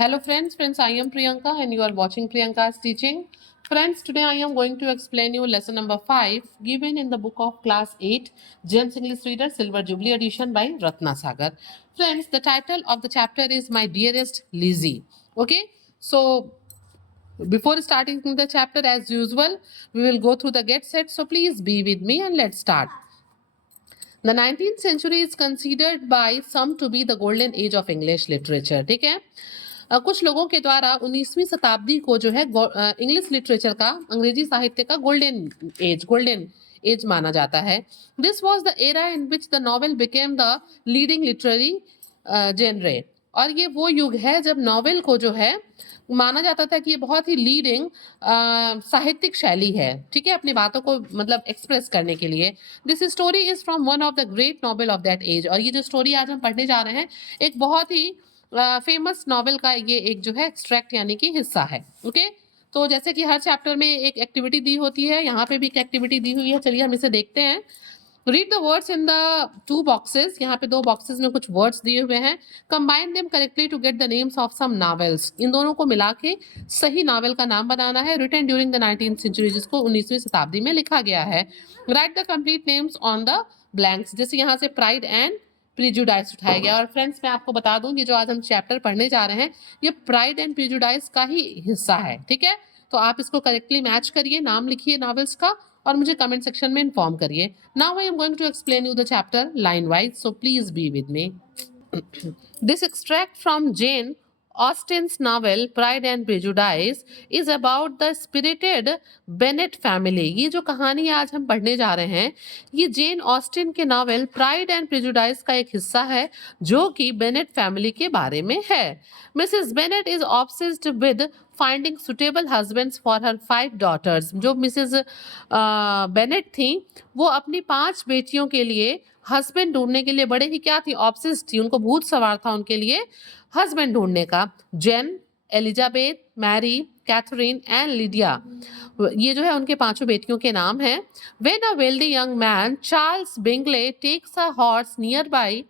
Hello friends, I am Priyanka and you are watching Priyanka's teaching. Friends, today I am going to explain you lesson number 5 given in the book of class 8 James English Reader Silver Jubilee edition by Ratna Sagar. Friends, the title of the chapter is My Dearest Lizzie. Okay, so before starting the chapter as usual, we will go through the get set. So please be with me and let's start. The 19th century is considered by some to be the golden age of English literature. ठीक है, कुछ लोगों के द्वारा 19वीं शताब्दी को जो है इंग्लिश लिटरेचर का, अंग्रेजी साहित्य का गोल्डन एज माना जाता है. This was the era in which the novel became the leading literary genre. और ये वो युग है जब नॉवेल को जो है माना जाता था कि ये बहुत ही लीडिंग साहित्यिक शैली है. ठीक है, अपनी बातों को मतलब एक्सप्रेस करने के लिए. This story is from one of the great novel of that age. और ये जो स्टोरी आज हम पढ़ने जा रहे हैं एक बहुत ही फेमस नॉवेल का ये एक जो है एक्सट्रैक्ट यानी कि हिस्सा है. ओके, तो जैसे कि हर चैप्टर में एक एक्टिविटी दी होती है, यहाँ पे भी एक एक्टिविटी दी हुई है. चलिए हम इसे देखते हैं. Read the words in the two boxes. यहाँ पे दो बॉक्सेस में कुछ वर्ड्स दिए हुए हैं. Combine them correctly to get the names of some novels. इन दोनों को मिला के सही नॉवेल का नाम बनाना है. Written during the 19th century, जिसको 19वीं शताब्दी में लिखा गया है. Right the complete names on the blanks. जैसे यहाँ से प्राइड एंड प्रिजुडाइस उठाया गया. और फ्रेंड्स मैं आपको बता दूं, ये जो आज हम चैप्टर पढ़ने जा रहे हैं ये प्राइड एंड प्रिजुडाइस का ही हिस्सा है. ठीक है, तो आप इसको करेक्टली मैच करिए, नाम लिखिए नॉवेल्स का और मुझे कमेंट सेक्शन में इन्फॉर्म करिए. Now I am going to explain you the chapter line wise, so please be with me. This extract from Jane Austen's novel Pride and Prejudice is about the spirited Bennet family. ये जो कहानी आज हम पढ़ने जा रहे हैं ये जेन ऑस्टिन के नॉवेल प्राइड एंड प्रेजुडाइस का एक हिस्सा है जो कि बेनेट फैमिली के बारे में है. Mrs Bennet is obsessed with finding suitable husbands for her 5 daughters. जो मिसेस बेनेट थी वो अपनी 5 बेटियों के लिए हस्बैंड ढूंढने के लिए बड़े ही क्या थी, ऑब्सेस्ड थी. उनको भूत सवार था उनके लिए हस्बैंड ढूंढने का. Jane, Elizabeth, Mary, Catherine and Lydia, ये जो है उनके 5 बेटियों के नाम हैं. When a wealthy young man Charles Bingley takes a house nearby,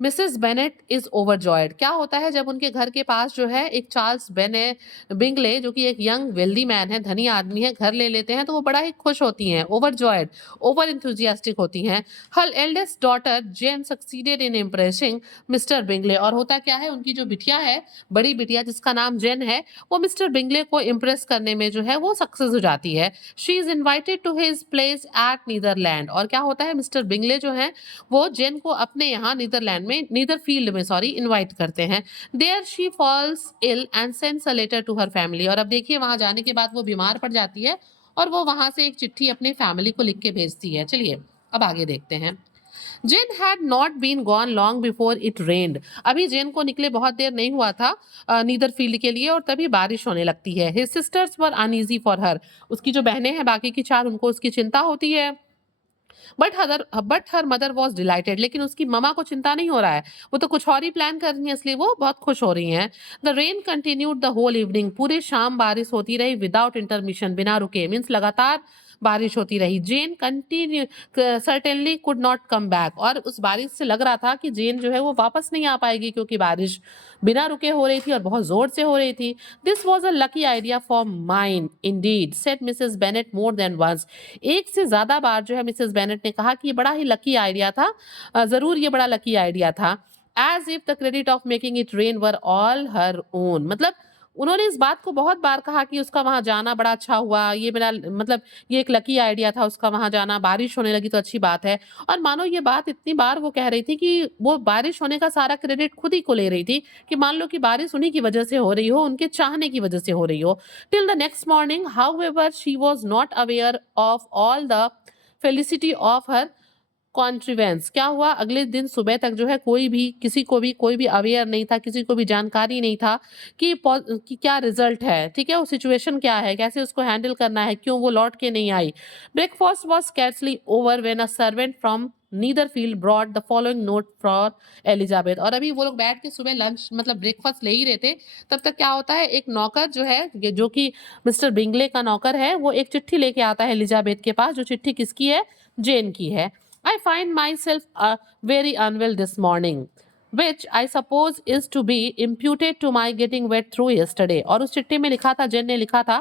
Mrs Bennet is overjoyed. क्या होता है जब उनके घर के पास जो है एक चार्ल्स बिंगले जो कि एक यंग वेल्दी मैन है, धनी आदमी है, घर ले लेते हैं तो वो बड़ा ही खुश होती हैं. ओवरजॉयड, ओवर इंथुजियास्टिक होती हैं. Her eldest daughter Jane succeeded in impressing Mr Bingley. और होता क्या है, उनकी जो बिटिया है, बड़ी बिटिया जिसका नाम जेन है, वो मिस्टर बिंगले को इम्प्रेस करने में जो है वो सक्सेस हो जाती है. She is invited to his place at Netherland. और क्या होता है, मिस्टर बिंगले जो है वो जेन को अपने यहाँ नीदरफील्ड में इनवाइट करते हैं. There she falls ill and sends a letter to her family. और अब देखिए वहां जाने के बाद वो बीमार पड़ जाती है और वो वहां से एक चिट्ठी अपने फैमिली को लिख के भेजती है. चलिए अब आगे देखते हैं. Jane had not been gone long before it rained. अभी जेन को निकले बहुत देर नहीं हुआ था नीदरफील्ड के लिए और तभी बारिश होने लगती है. His sisters were uneasy for her. उसकी जो बहनें हैं बाकी की 4, उनको उसकी चिंता होती है. But her mother was dilated. लेकिन उसकी ममा को चिंता नहीं हो रहा है, वो तो कुछ और ही प्लान कर रही है, इसलिए वो बहुत खुश हो रही हैं. The rain continued the whole evening. पूरे शाम बारिश होती रही विदाउट इंटरमिशन, बिना रुके. मीन्स लगातार बारिश होती रही. Jane continue certainly could not come back. और उस बारिश से लग रहा था कि जेन जो है वो वापस नहीं आ पाएगी क्योंकि बारिश बिना रुके हो रही थी और बहुत जोर से हो रही थी. This was a lucky idea for mine indeed, said Mrs Bennet more than once. एक से ज्यादा बार जो है मिसेस बेनेट ने कहा कि ये बड़ा ही लकी आइडिया था, जरूर ये बड़ा लकी आइडिया था. As if the credit of making it rain were all her own. मतलब उन्होंने इस बात को बहुत बार कहा कि उसका वहां जाना बड़ा अच्छा हुआ, ये मेरा मतलब ये एक लकी आइडिया था उसका वहां जाना, बारिश होने लगी तो अच्छी बात है. और मानो ये बात इतनी बार वो कह रही थी कि वो बारिश होने का सारा क्रेडिट खुद ही को ले रही थी कि मान लो कि बारिश उन्हीं की वजह से हो रही हो, उनके चाहने की वजह से हो रही हो. Till the next morning however she was not aware of all the felicity of her contrivance. क्या हुआ, अगले दिन सुबह तक जो है कोई भी अवेयर नहीं था, किसी को भी जानकारी नहीं था कि क्या रिजल्ट है. ठीक है, वो सिचुएशन क्या है, कैसे उसको हैंडल करना है, क्यों वो लौट के नहीं आई. Breakfast was scarcely over when a servant from Netherfield brought the following note for Elizabeth. और अभी वो लोग बैठ के सुबह लंच मतलब ब्रेकफास्ट ले ही रहे थे, तब तक क्या होता है, एक नौकर जो है जो कि मिस्टर बिंगले का नौकर है, वो एक चिट्ठी लेके आता है एलिजाबेथ के पास. जो चिट्ठी किसकी है, जेन की है. I find myself very unwell this morning. which I suppose is to be imputed to my getting wet through yesterday। और उस चिट्ठी में लिखा था, जेन ने लिखा था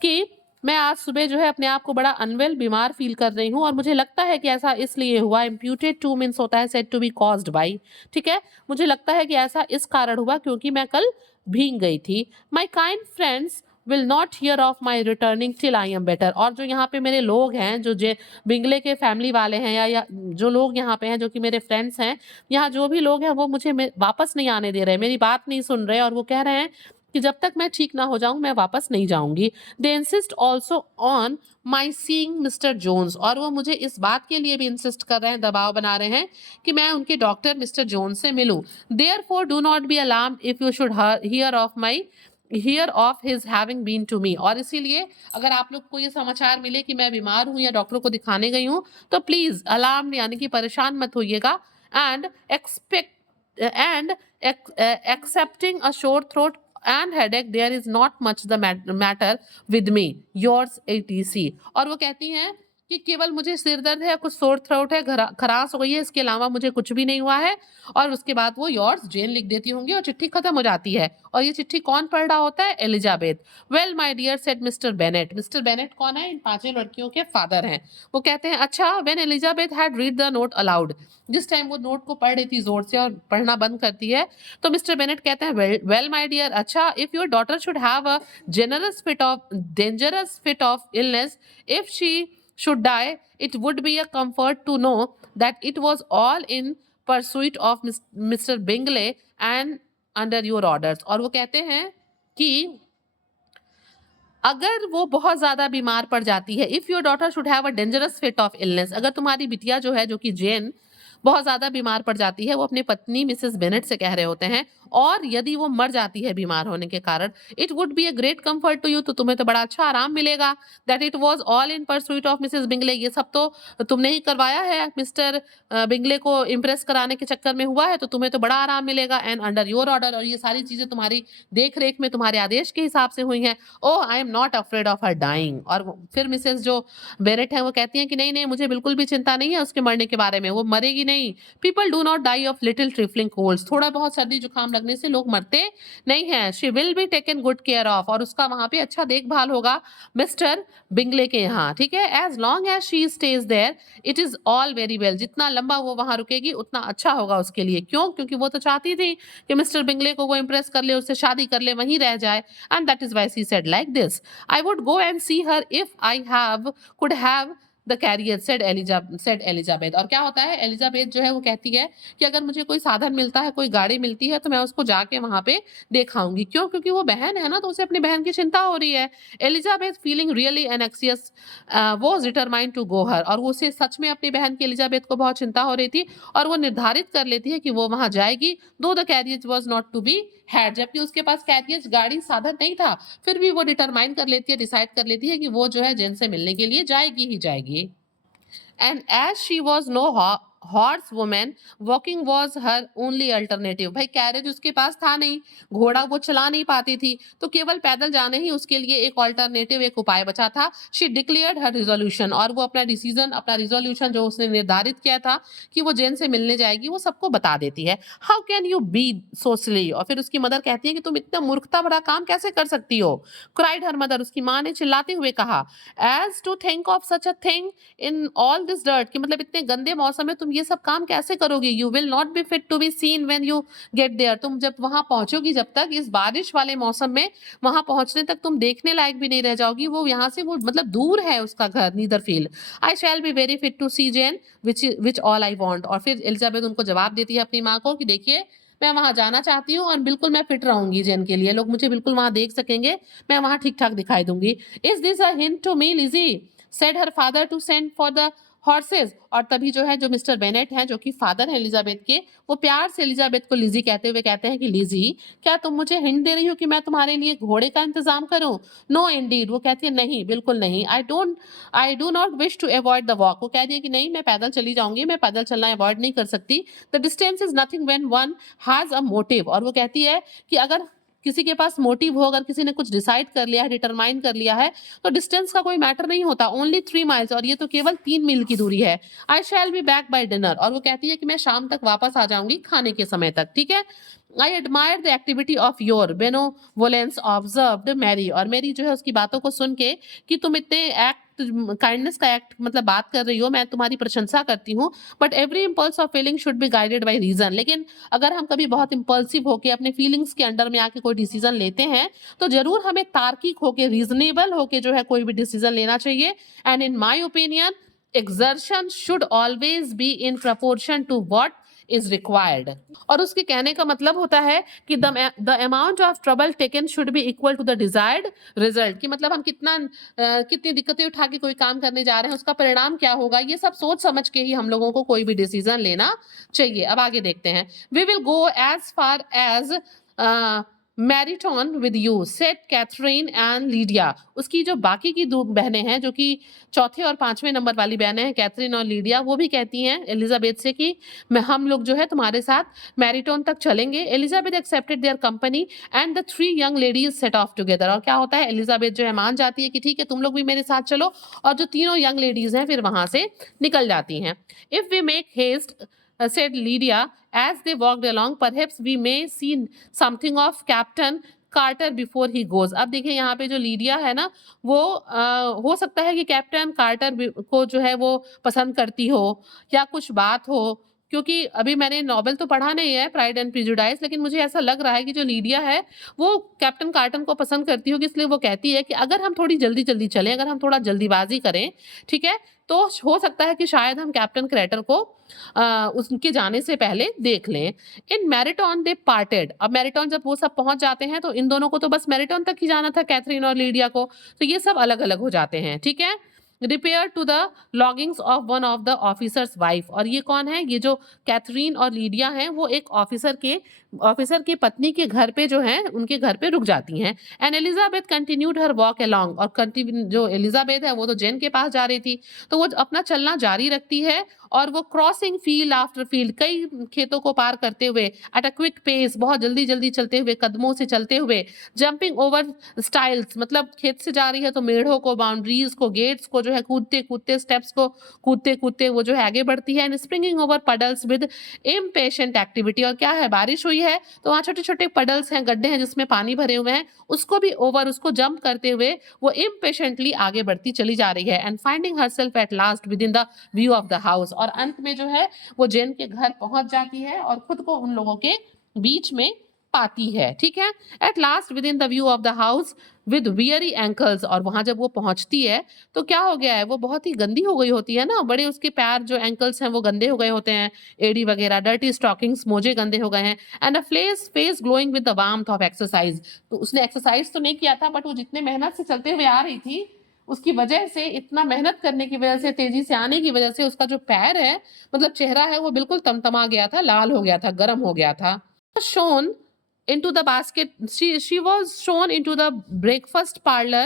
कि मैं आज सुबह जो है अपने आप को बड़ा अनवेल, बीमार फील कर रही हूँ और मुझे लगता है कि ऐसा इसलिए हुआ। इम्प्यूटेड टू मीन्स होता है said to be caused by, ठीक है। मुझे लगता है कि ऐसा इस कारण हुआ क्योंकि मैं कल भीग गई थी। My kind friends will not here of my returning till I am better. और जो यहाँ पे मेरे लोग हैं, जो बिंगले के फैमिली वाले हैं या जो लोग यहाँ पे हैं जो कि मेरे फ्रेंड्स हैं, यहाँ जो भी लोग हैं वो मुझे वापस नहीं आने दे रहे, मेरी बात नहीं सुन रहे और वो कह रहे हैं कि जब तक मैं ठीक ना हो जाऊं मैं वापस नहीं जाऊंगी। They insist also on my seeing Mr Jones. और वो मुझे इस बात के लिए भी इंसिस्ट कर रहे हैं, दबाव बना रहे हैं कि मैं उनके डॉक्टर मिस्टर जोन्स से मिलूं। Therefore do not be alarmed if you should hear of his having been to me. और इसीलिए अगर आप लोग को ये समाचार मिले कि मैं बीमार हूं या डॉक्टर को दिखाने गई हूं तो प्लीज अलार्म यानी कि परेशान मत होइएगा। एंड एक्सेप्टिंग अ शोर throat and headache there is not much the matter with me yours etc। और वो कहती हैं कि केवल मुझे सिर दर्द है, कुछ सोर थ्रोट है, खराश हो गई है, इसके अलावा मुझे कुछ भी नहीं हुआ है। और उसके बाद वो योर्स जेन लिख देती होंगी और चिट्ठी खत्म हो जाती है। और ये चिट्ठी कौन पढ़ रहा होता है? Elizabeth. Well my dear said Mr Bennet. Mr Bennet कौन है? इन पांचों लड़कियों के फादर हैं। वो कहते हैं अच्छा, when Elizabeth had read the note allowed. जिस टाइम वो नोट को पढ़ रही थी जोर से और पढ़ना बंद करती है तो मिस्टर बेनेट कहते हैं वेल माय डियर, अच्छा, if your daughter should have a dangerous fit of illness, if she should die, it would be a comfort to know that it was all in pursuit of Mr. Bingley and under your orders। और वो कहते हैं कि अगर वो बहुत ज्यादा बीमार पड़ जाती है, if your daughter should have a dangerous fit of illness, अगर तुम्हारी बिटिया जो है, जो कि जेन, बहुत ज्यादा बीमार पड़ जाती है, वो अपनी पत्नी मिसेस बेनेट से कह रहे होते हैं, और यदि वो मर जाती है बीमार होने के कारण, it would be a great comfort to you, तो तुम्हें तो बड़ा अच्छा आराम मिलेगा। That it was all in pursuit of Mrs Bingley, ये सब तो तुमने ही करवाया है, मिस्टर बिंगले को इम्प्रेस कराने के चक्कर में हुआ है, तो तुम्हें तो बड़ा आराम मिलेगा। एंड अंडर योर ऑर्डर, और ये सारी चीजें तुम्हारी देख रेख में, तुम्हारे आदेश के हिसाब से हुई हैं। Oh I am not afraid of her dying. और फिर मिसेस जो बेनेट है वो कहती हैं कि नहीं नहीं, मुझे बिल्कुल भी चिंता नहीं है उसके मरने के बारे में, वो मरेगी नहीं। People do not die of little trifling colds, थोड़ा बहुत सर्दी जुकाम लगने से लोग मरते नहीं है। She will be taken good care of, और उसका वहां पे अच्छा देखभाल होगा मिस्टर बिंगले के यहाँ, ठीक है। As long as she stays there it is all very well, जितना लंबा वो वहां रुकेगी उतना अच्छा होगा उसके लिए। क्यों? क्योंकि वो तो चाहती थी कि मिस्टर बिंगले को वो इम्प्रेस कर ले, उससे शादी कर ले, वहीं रह जाए। And that is why she said like this, I would go and see her if I have could have the carriage, said Elizabeth. और क्या होता है, एलिजाबेथ जो है वो कहती है कि अगर मुझे कोई साधन मिलता है, कोई गाड़ी मिलती है, तो मैं उसको जाके वहां पे देखाऊंगी। क्यों? क्योंकि वो बहन है ना, तो उसे अपनी बहन की चिंता हो रही है। Elizabeth feeling really anxious was determined to go her, और वो उसे सच में अपनी बहन की एलिजाबेथ को बहुत चिंता हो रही थी, और वो निर्धारित कर लेती है कि वो वहां जाएगी। Though the carriage was not to be had, जबकि उसके पास कैरियज गाड़ी साधन नहीं था, फिर भी वो डिटरमाइन कर लेती है, डिसाइड कर लेती है कि वो जो है जेन से मिलने के लिए जाएगी ही जाएगी। And as she was no horse women, walking was her only alternative. भाई कैरेज उसके पास था नहीं, घोड़ा वो चला नहीं पाती थी, तो केवल पैदल जाने ही उसके लिए एक ऑल्टरनेटिव, एक उपाय बचा था। शी डिक्लेयर्ड हर रिजोल्यूशन, और वो अपना डिसीजन, अपना रिजोल्यूशन जो उसने निर्धारित किया था कि वो जेन से मिलने जाएगी, वो सबको बता देती है। हाउ कैन यू बी सो सिली, और फिर उसकी मदर कहती है कि तुम इतना मूर्खता भरा काम कैसे कर सकती हो। क्राइड हर मदर, उसकी माँ ने चिल्लाते हुए कहा, as to think of such a thing in all this dirt, कि मतलब इतने गंदे मौसम में तुम ये सब काम कैसे करोगी। You will not be fit to be seen when you get there, तुम जब वहां पहुंचोगी, जब तक इस बारिश वाले मौसम में वहां पहुंचने तक तुम देखने लायक भी नहीं रह जाओगी। वो यहाँ से वो मतलब दूर है उसका घर, Netherfield. I shall be very fit to see Jane which all I want. और फिर एलिजाबेथ उनको जवाब देती है अपनी माँ को कि देखिए, मैं वहां जाना चाहती हूँ और बिल्कुल मैं फिट रहूंगी जेन के लिए, लोग मुझे बिल्कुल वहां देख सकेंगे, मैं वहां ठीक ठाक दिखाई दूंगी। Is this a hint to me Lizzy, said her father to send for the horses. और तभी जो है, जो मिस्टर बेनेट हैं, जो कि फादर है एलिजाबेथ के, वो प्यार से एलिजाबेथ को लिजी कहते हुए कहते हैं कि लिजी, क्या तुम मुझे हिंट दे रही हो कि मैं तुम्हारे लिए घोड़े का इंतजाम करूं। नो इंडीड, वो कहती है नहीं, बिल्कुल नहीं। I do not wish to avoid the walk, वो कहती है कि नहीं, मैं पैदल चली जाऊंगी, मैं पैदल चलना अवॉइड नहीं कर सकती। The distance is nothing when one has a motive, और वो कहती है कि अगर किसी के पास मोटिव हो, अगर किसी ने कुछ डिसाइड कर लिया है, डिटरमाइन कर लिया है, तो डिस्टेंस का कोई मैटर नहीं होता। ओनली 3 माइल्स, और ये तो केवल 3 मील की दूरी है। I shall be back by dinner, और वो कहती है कि मैं शाम तक वापस आ जाऊंगी खाने के समय तक, ठीक है। I admire the activity of your benevolence observed Mary, और मेरी जो है उसकी बातों को सुन के कि तुम इतने एक्ट काइंडनेस का एक्ट मतलब बात कर रही हो, मैं तुम्हारी प्रशंसा करती हूँ, but every impulse of feeling should be guided by reason. लेकिन अगर हम कभी बहुत इम्पल्सिव होके अपने फीलिंग्स के अंडर में आके कोई डिसीजन लेते हैं, तो जरूर हमें तार्किक होके, रीजनेबल होके जो है कोई भी डिसीजन लेना चाहिए। And in my opinion exertion should always be in proportion to what is required। और उसके कहने का मतलब होता है कि the amount of trouble taken should be equal to the desired result, कि मतलब हम कितनी दिक्कतें उठा के कोई काम करने जा रहे हैं, उसका परिणाम क्या होगा, ये सब सोच समझ के ही हम लोगों को कोई भी डिसीजन लेना चाहिए। अब आगे देखते हैं। We will go as far as Meryton with you said Catherine and Lydia. उसकी जो बाकी की दो बहनें हैं, जो कि चौथे और 5वें नंबर वाली बहनें हैं, कैथरीन और लीडिया, वो भी कहती हैं एलिजाबेथ से कि हम लोग जो है तुम्हारे साथ मैरिटॉन तक चलेंगे। Elizabeth accepted their company and the 3 young ladies set of together. और क्या होता है, एलिजाबेथ जो है मान जाती है कि ठीक है तुम लोग भी मेरे साथ चलो, और जो तीनों यंग लेडीज हैं फिर वहां से निकल जाती हैं। If we make haste said Lydia as they walked along, perhaps we may see something of Captain Carter before he goes. अब देखिए यहाँ पे जो लीडिया है ना, वो हो सकता है कि कैप्टन कार्टर को जो है वो पसंद करती हो, या कुछ बात हो, क्योंकि अभी मैंने नॉवेल तो पढ़ा नहीं है प्राइड एंड प्रेजुडाइस, लेकिन मुझे ऐसा लग रहा है कि जो लीडिया है वो कैप्टन कार्टन को पसंद करती होगी, इसलिए वो कहती है कि अगर हम थोड़ी जल्दी जल्दी चलें, अगर हम थोड़ा जल्दीबाजी करें, ठीक है, तो हो सकता है कि शायद हम कैप्टन क्रैटर को उनके जाने से पहले देख लें। इन मैरिटॉन दे पार्टेड। अब मैरिटॉन जब वो सब पहुंच जाते हैं, तो इन दोनों को तो बस मैरिटॉन तक ही जाना था, कैथरीन और लीडिया को, तो ये सब अलग अलग हो जाते हैं, ठीक है। Repair to the lodgings of one of the officers wife. और ये कौन है, ये जो कैथरीन और लीडिया हैं, वो एक ऑफिसर के पत्नी के घर पे जो है, उनके घर पे रुक जाती हैं। And Elizabeth continued her walk along. और जो एलिजाबेथ है वो तो जेन के पास जा रही थी, तो वो अपना चलना जारी रखती है, और वो क्रॉसिंग फील्ड आफ्टर फील्ड, कई खेतों को पार करते हुए, एट अ क्विक पेस, बहुत जल्दी जल्दी चलते हुए, कदमों से चलते हुए, जंपिंग ओवर स्टाइल्स, मतलब खेत से जा रही है तो मेढ़ों को, बाउंड्रीज को, गेट्स को जो है कूदते कूदते, स्टेप्स को कूदते कूदते वो जो है आगे बढ़ती है। And springing over puddles with impatient activity. और क्या है, बारिश हुई है तो वहाँ छोटे छोटे पडल्स हैं, गड्ढे हैं जिसमें पानी भरे हुए हैं, उसको जंप करते हुए वो इम्पेशेंटली आगे बढ़ती चली जा रही है। And finding herself at last with in the view of the house. और अंत में जो है वो जेन के घर पहुंच जाती है और खुद को उन लोगों के बीच में पाती है, ठीक है। At last with in the view of the house with weary ankles. और वहां जब वो पहुंचती है तो क्या हो गया है, वो बहुत ही गंदी हो गई होती है ना, बड़े उसके पैर जो एंकल्स हैं वो गंदे हो गए होते हैं, एड़ी वगैरह, डर्टी स्टॉकिंग्स, मोजे गंदे हो गए हैं। And a face glowing with the warmth of exercise. तो उसने एक्सरसाइज तो नहीं किया था, बट वो जितने मेहनत से चलते हुए आ रही थी, उसकी वजह से, इतना मेहनत करने की वजह से, तेजी से आने की वजह से, उसका जो पैर है, मतलब चेहरा है, वो बिल्कुल तमतमा गया था, लाल हो गया था, गर्म हो गया था। Shown into the basket, she was shown into the breakfast parlor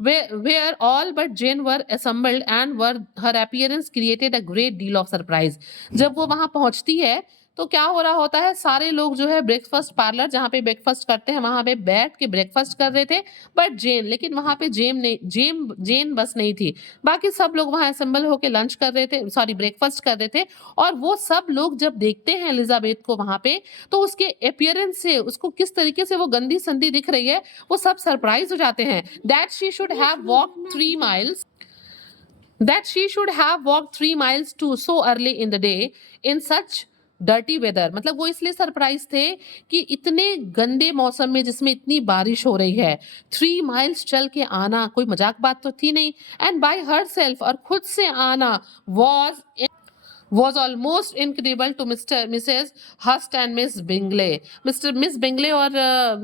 where all but Jane were assembled, and her appearance created a great deal of surprise। जब वो वहां पहुंचती है तो क्या हो रहा होता है, सारे लोग जो है ब्रेकफास्ट पार्लर जहाँ पे ब्रेकफास्ट करते हैं वहां पे बैठ के ब्रेकफास्ट कर रहे थे, बट लेकिन वहां पे जेन बस नहीं थी, बाकी सब लोग वहां असेंबल होके लंच कर रहे थे, सॉरी ब्रेकफास्ट कर रहे थे। और वो सब लोग जब देखते हैं एलिजाबेथ को वहां पे, तो उसके अपीयरेंस से, उसको किस तरीके से वो गंदी संदी दिख रही है, वो सब सरप्राइज हो जाते हैं। That she should have walked 3 miles, that she should have walked 3 miles to so early in the day in such dirty weather. मतलब वो इसलिए सरप्राइज थे कि इतने गंदे मौसम में, जिसमें इतनी बारिश हो रही है, 3 miles चल के आना कोई मजाक बात तो थी नहीं। एंड बाय हर सेल्फ, और खुद से आना, was almost incredible to Mrs Hurst and Miss Bingley. Miss Bingley और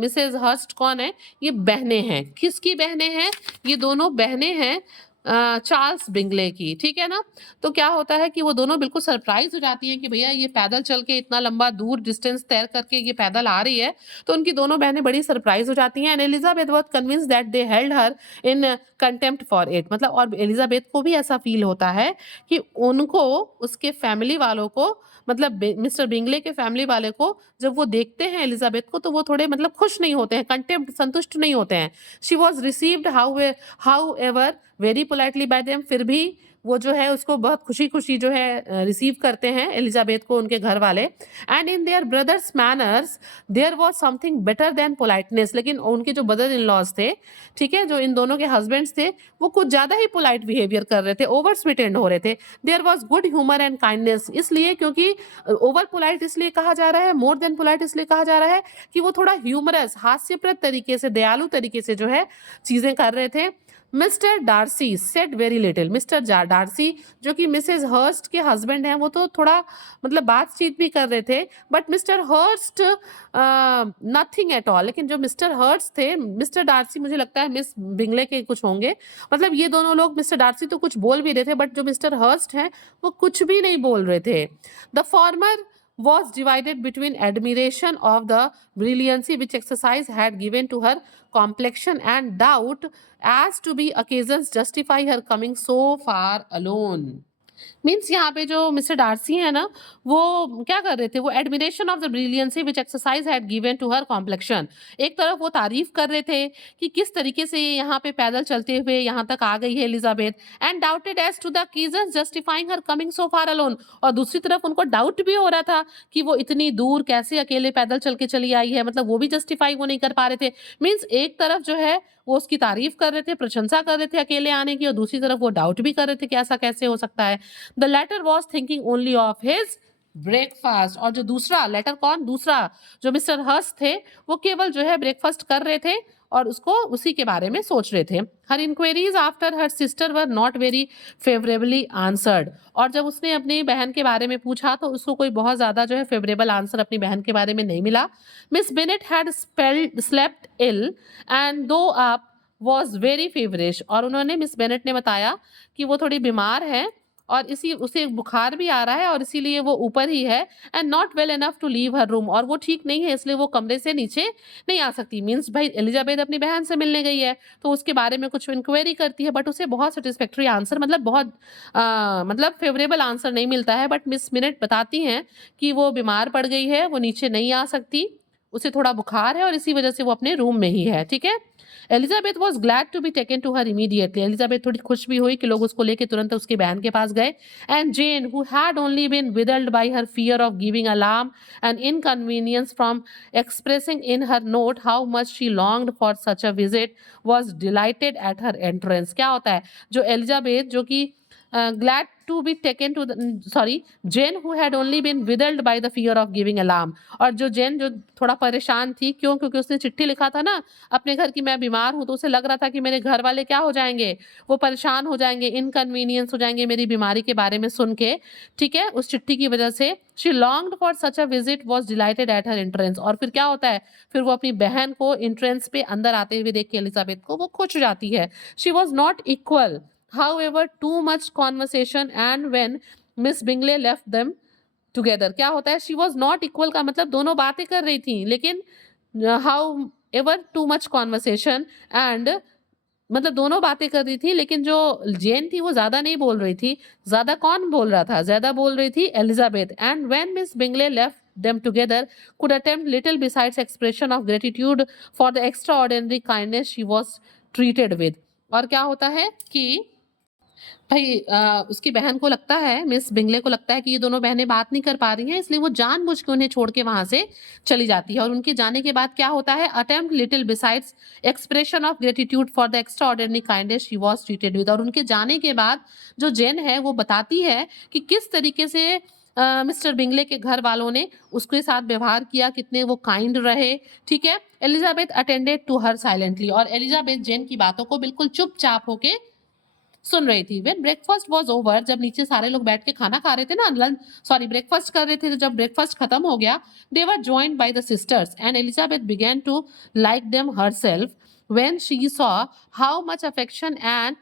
मिसेज हर्स्ट कौन है, ये बहनें हैं। किसकी बहनें हैं, ये दोनों बहनें हैं चार्ल्स बिंगले की, ठीक है ना। तो क्या होता है कि वो दोनों बिल्कुल सरप्राइज हो जाती हैं कि भैया ये पैदल चल के इतना लंबा दूर डिस्टेंस तय करके ये पैदल आ रही है। तो उनकी दोनों बहनें बड़ी सरप्राइज हो जाती हैं and Elizabeth was convinced that they held her in contempt for it. मतलब और एलिजाबेथ को भी ऐसा फील होता है कि उनको उसके फैमिली वालों को मतलब मिस्टर बिंगले के फैमिली वाले को जब वो देखते हैं एलिजाबेथ को तो वो थोड़े मतलब खुश नहीं होते हैं, कंटेम्प्ट संतुष्ट नहीं होते हैं। She was received how ever very politely bye them. फिर भी वो जो है उसको बहुत खुशी खुशी जो है रिसीव करते हैं एलिजाबेथ को उनके घर वाले। And in their brothers manners there was something better than politeness. लेकिन उनके जो ब्रदर इन लॉज थे, ठीक है, जो इन दोनों के हस्बैंड्स थे, वो कुछ ज्यादा ही पोलाइट बिहेवियर कर रहे थे, ओवर स्वीटेंड हो रहे थे। There was good humour and kindness, इसलिए क्योंकि ओवर पोलाइट इसलिए कहा जा रहा है, मोर देन पोलाइट इसलिए कहा जा रहा है कि वो थोड़ा ह्यूमरस हास्यप्रद तरीके से, दयालु तरीके से जो है चीजें कर रहे थे। Mr Darcy said very little. Mr Darcy जो कि मिसेज हर्स्ट के हस्बैंड हैं, वो तो थोड़ा मतलब बातचीत भी कर रहे थे, but Mr Hurst nothing at all. लेकिन जो मिस्टर हर्स्ट थे, मिस्टर डार्सी मुझे लगता है मिस बिंगले के कुछ होंगे, मतलब ये दोनों लोग, मिस्टर डार्सी तो कुछ बोल भी रहे थे, बट जो मिस्टर हर्स्ट हैं वो कुछ भी नहीं बोल रहे थे। The former was divided between admiration of the brilliancy which exercise had given to her complexion and doubt as to be occasions justify her coming so far alone. Means यहाँ पे जो मिस्टर डार्सी है ना, वो क्या कर रहे थे, वो admiration of the brilliancy which exercise had given to her complexion. एक तरफ वो तारीफ कर रहे थे कि किस तरीके से यहाँ पे पैदल चलते हुए यहाँ तक आ गई है Elizabeth, and doubted as to the reasons justifying her coming so far alone. और दूसरी तरफ उनको डाउट भी हो रहा था कि वो इतनी दूर कैसे अकेले पैदल चल के चली आई है, मतलब वो भी जस्टिफाई वो नहीं कर पा रहे थे। मीन्स एक तरफ जो है वो उसकी तारीफ कर रहे थे, प्रशंसा कर रहे थे अकेले आने की, और दूसरी तरफ वो डाउट भी कर रहे थे कि ऐसा कैसे हो सकता है। The latter was thinking only of his breakfast. और जो दूसरा लेटर, कौन दूसरा, जो मिस्टर हर्स्ट थे, वो केवल जो है ब्रेकफास्ट कर रहे थे और उसको उसी के बारे में सोच रहे थे। Her inquiries after her sister were not very favourably answered. और जब उसने अपनी बहन के बारे में पूछा तो उसको कोई बहुत ज्यादा जो है फेवरेबल आंसर अपनी बहन के बारे में नहीं मिला। Miss Bennet had slept ill and though up was very feverish. और उन्होंने, मिस बेनेट ने बताया कि वो थोड़ी बीमार है और इसी उसे बुखार भी आ रहा है और इसीलिए वो ऊपर ही है, and not well enough to leave her room. और वो ठीक नहीं है इसलिए वो कमरे से नीचे नहीं आ सकती। मीन्स भाई एलिजाबेथ अपनी बहन से मिलने गई है तो उसके बारे में कुछ इंक्वायरी करती है, बट उसे बहुत सेटिस्फैक्ट्री आंसर, मतलब बहुत मतलब फेवरेबल आंसर नहीं मिलता है। बट मिस मिनट बताती हैं कि वो बीमार पड़ गई है, वो नीचे नहीं आ सकती, उसे थोड़ा बुखार है और इसी वजह से वो अपने रूम में ही है, ठीक है। Elizabeth was glad to be taken to her immediately. Elizabeth थोड़ी खुश भी हुई कि लोग उसको लेके तुरंत उसकी बहन के पास गए। And Jane, who had only been withheld by her fear of giving alarm and inconvenience from expressing in her note how much she longed for such a visit, was delighted at her entrance. क्या होता है, जो Elizabeth जो कि glad to be taken to the Jane who had only been withheld by the fear of giving alarm। और जो जेन जो थोड़ा परेशान थी, क्यों, क्योंकि उसने चिट्ठी लिखा था ना अपने घर की, मैं बीमार हूं, तो उसे लग रहा था कि मेरे घर वाले क्या हो जाएंगे, वो परेशान हो जाएंगे, इनकन्वीनियंस हो जाएंगे मेरी बीमारी के बारे में सुन के, ठीक है, उस चिट्ठी की वजह से। She longed for such a visit was delighted at her entrance. और फिर क्या होता है, फिर वो अपनी बहन को एंट्रेंस पे अंदर आते हुए देख के एलिजाबेथ को वो खुश हो जाती है। She was not equal however too much conversation and when Miss Bingley left them together। क्या होता है, she was not equal का मतलब दोनों बातें कर रही थी, लेकिन however too much conversation and मतलब दोनों बातें कर रही थी, लेकिन जो जेन थी वो ज्यादा नहीं बोल रही थी। ज्यादा कौन बोल रहा था, ज्यादा बोल रही थी Elizabeth. And when miss Bingley left them together could attempt little besides expression of gratitude for the extraordinary kindness she was treated with। और क्या होता है कि भाई उसकी बहन को लगता है, मिस बिंगले को लगता है कि ये दोनों बहनें बात नहीं कर पा रही हैं, इसलिए वो जानबूझ के उन्हें छोड़ के वहां से चली जाती है। और उनके जाने के बाद क्या होता है, attempt little besides expression of gratitude for the extra ordinary kindness she was treated with. और उनके जाने के बाद जो जेन है वो बताती है कि किस तरीके से मिस्टर बिंगले के घर वालों ने उसके साथ व्यवहार किया, कितने वो काइंड रहे, ठीक है। Elizabeth attended to her silently. और एलिजाबेथ जेन की बातों को बिल्कुल चुपचाप होके सुन रही थी। When breakfast was over, जब नीचे सारे लोग बैठ के खाना खा रहे थे ना, ब्रेकफास्ट कर रहे थे, तो जब ब्रेकफास्ट खत्म हो गया, they were joined by the sisters and Elizabeth began to like them herself when she saw how much affection and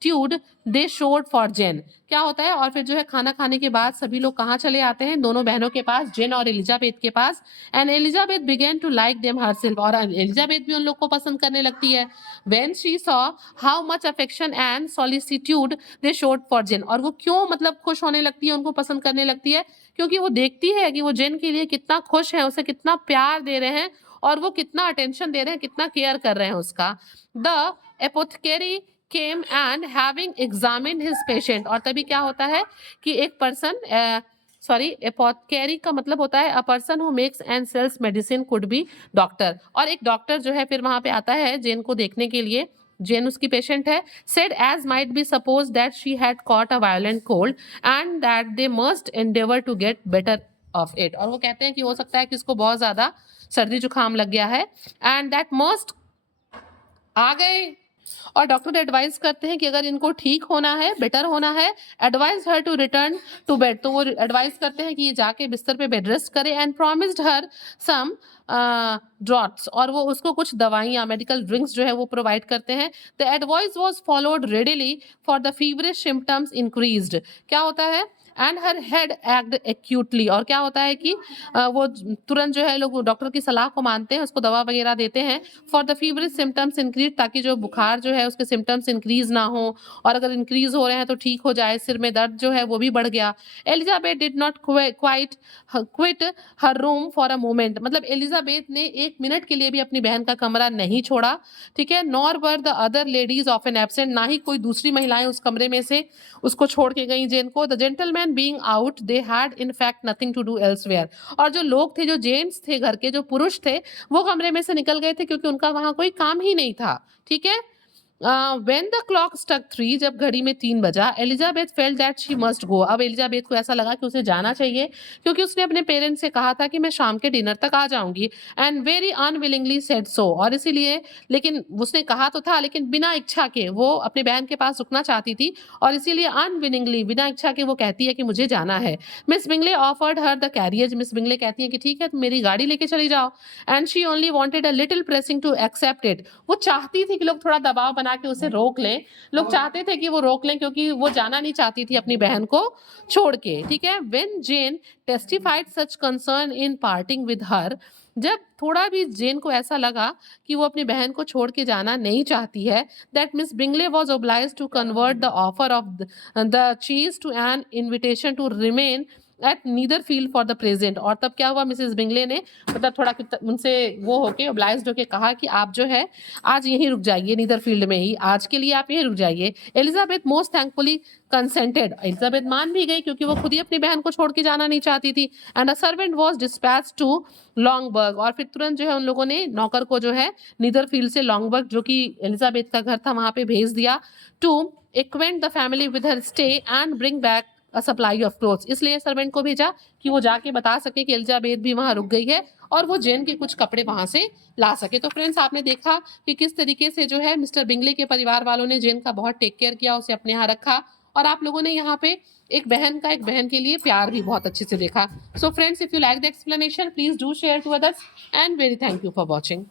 solicitude they showed for Jane. क्या होता है, और फिर जो है खाना खाने के बाद सभी लोग कहाँ चले आते हैं, दोनों बहनों के पास, जेन और एलिजाबेथ के पास। And Elizabeth began to like them herself, और एलिजाबेथ भी उन लोग को पसंद करने लगती है। When she saw how much affection and solicitude they showed for Jane, और वो क्यों मतलब खुश होने लगती है, उनको पसंद करने लगती है, क्योंकि वो देखती है कि वो जेन के लिए कितना खुश है, उसे कितना प्यार दे रहे हैं और वो कितना अटेंशन दे रहे हैं, कितना केयर कर रहे हैं उसका। The apothecary came and having examined his patient, और तभी क्या होता है कि एक पर्सन, सॉरी, एपोथेकेरी का मतलब होता है a person who makes and sells medicine, could be doctor, और एक डॉक्टर जो है फिर वहां पे आता है जेन को देखने के लिए। जेन उसकी पेशेंट है। said as might be supposed that she had caught a violent cold and that they must endeavor to get better of it, और वो कहते हैं कि हो सकता है कि उसको बहुत ज्यादा सर्दी जुकाम लग गया है, एंड दैट मस्ट आ गए, और डॉक्टर एडवाइस करते हैं कि अगर इनको ठीक होना है, बेटर होना है, advise her to return to bed, तो वो एडवाइस करते हैं कि ये जाके बिस्तर पे बेड रेस्ट करे, and promised her some draughts, और वो उसको कुछ दवाइयाँ, मेडिकल ड्रिंक्स जो है वो प्रोवाइड करते हैं। The advice was followed readily for the feverish symptoms increased. क्या होता है, and her head act actually, और क्या होता है कि वो तुरंत जो है लोग डॉक्टर की सलाह को मानते हैं, उसको दवा वगैरह देते हैं for the feverish symptoms increase, ताकि जो बुखार जो है उसके सिम्टम्स इंक्रीज ना हो, और अगर इंक्रीज हो रहे हैं तो ठीक हो जाए। सिर में दर्द जो है वो भी बढ़ गया। Elizabeth did not quite quit her room for a moment, मतलब एलिजाबेथ ने एक मिनट के लिए भी अपनी बहन का कमरा नहीं छोड़ा, ठीक है। Nor were the other ladies often absent, ना ही कोई दूसरी महिलाएं उस कमरे में से उसको छोड़ के गई जेन को। The gentlemen being out they had in fact nothing to do elsewhere, और जो लोग थे, जो जेंट्स थे घर के, जो पुरुष थे, वो कमरे में से निकल गए थे क्योंकि उनका वहां कोई काम ही नहीं था, ठीक है। व्हेन द क्लॉक स्ट्रक 3, जब घड़ी में 3 बजा, Elizabeth felt that she must go, अब एलिजाबेथ को ऐसा लगा कि उसे जाना चाहिए, क्योंकि उसने अपने पेरेंट्स से कहा था कि मैं शाम के डिनर तक आ जाऊंगी, and very unwillingly said so, और इसीलिए, लेकिन उसने कहा तो था लेकिन बिना इच्छा के वो अपने बहन के पास रुकना चाहती थी, और इसीलिए अनविलिंगली, बिना इच्छा के वो कहती है कि मुझे जाना है। Miss Bingley offered her the carriage, miss Bingley कहती है कि ठीक है तुम मेरी गाड़ी लेके चली जाओ, and she only wanted a little pressing to accept it, वो चाहती थी कि लोग थोड़ा दबाव बना के उसे रोक लें, लोग चाहते थे कि वो रोक लें, क्योंकि वो जाना नहीं चाहती थी अपनी बहन को छोड़ के, ठीक है। When Jane testified such concern in parting with her, जब थोड़ा भी जेन को ऐसा लगा कि वो अपनी बहन को छोड़ के जाना नहीं चाहती है, that Miss Bingley was obliged to convert the offer of the chaise to an invitation to remain at Netherfield for the present, और तब क्या हुआ, मिसेस बिंगले ने मतलब थोड़ा उनसे वो होके, ओब्लाइज्ड होके कहा कि आप जो है आज यहीं रुक जाइए, नीदर फील्ड में ही, आज के लिए आप यहीं रुक जाइए। Elizabeth most thankfully consented, Elizabeth मान भी गई क्योंकि वो खुद ही अपनी बहन को छोड़ के जाना नहीं चाहती थी। And a servant was dispatched to Longbourn, और फिर तुरंत जो है उन लोगों ने नौकर को जो है नीदर फील्ड से लॉन्गबर्ग, जो कि एलिजाबेथ का घर था, वहां पे भेज दिया, to acquaint the family with her stay and bring back a supply of clothes, इसलिए सर्वेंट को भेजा कि वो जाके बता सके कि एलिजाबेथ भी वहां रुक गई है, और वो जेन के कुछ कपड़े वहां से ला सके। तो फ्रेंड्स, आपने देखा कि किस तरीके से जो है मिस्टर बिंगले के परिवार वालों ने जेन का बहुत टेक केयर किया, उसे अपने यहाँ रखा, और आप लोगों ने यहाँ पे एक बहन के लिए प्यार भी बहुत अच्छे से देखा। So friends, if you like the explanation, please do share to others, and very thank you for watching.